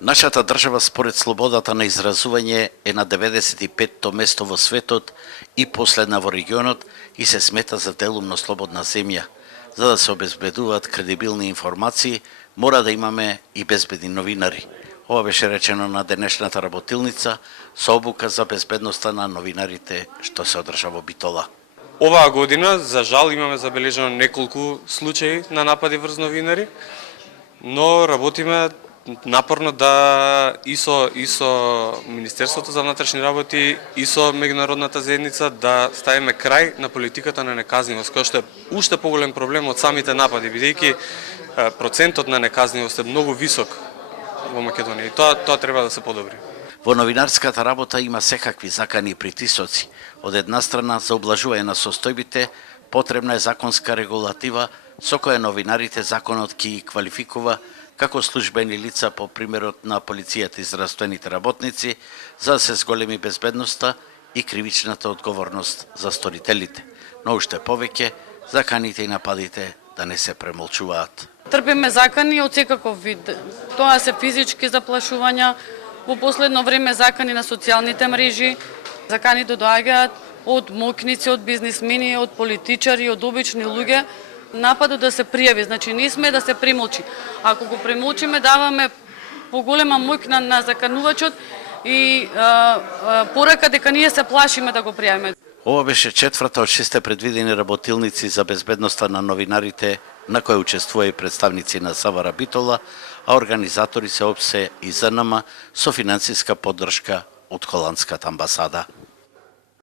Нашата држава според слободата на изразување е на 95-то место во светот и последна во регионот и се смета за делумно слободна земја. За да се обезбедуваат кредибилни информации, мора да имаме и безбедни новинари. Ова беше речено на денешната работилница со обука за безбедноста на новинарите што се одржа во Битола. Оваа година, за жал, имаме забележено неколку случаи на напади врз новинари, но работиме напорно да и со Министерството за внатрешни работи и со меѓународната заедница да ставиме крај на политиката на неказнивост, која што е уште поголем проблем од самите напади, бидејќи процентот на неказнивост е многу висок во Македонија и тоа треба да се подобри. Во новинарската работа има секакви закани и притисоци. Од една страна, за облажување на состојбите, потребна е законска регулатива со која новинарите законот ги квалификува како службени лица по примерот на полицијата и здравствените работници, за да се зголеми безбедноста и кривичната одговорност за сторителите. Но уште повеќе, заканите и нападите да не се премолчуваат. Трпиме закани од секаков вид. Тоа се физички заплашувања, во последно време закани на социјалните мрежи, заканите доаѓаат од моќници, од бизнисмени, од политичари, од обични луѓе. Нападот да се пријави, значи не сме да се премолчи. Ако го премолчиме, даваме поголема моќ на заканувачот и порака дека ние се плашиме да го пријавиме. Ова беше четврта од 6 предвидени работилници за безбедноста на новинарите, на која учествува и представници на Савара Битола, а организатори се ОПСЕ и ЗНМ со финансиска поддршка од холандската амбасада.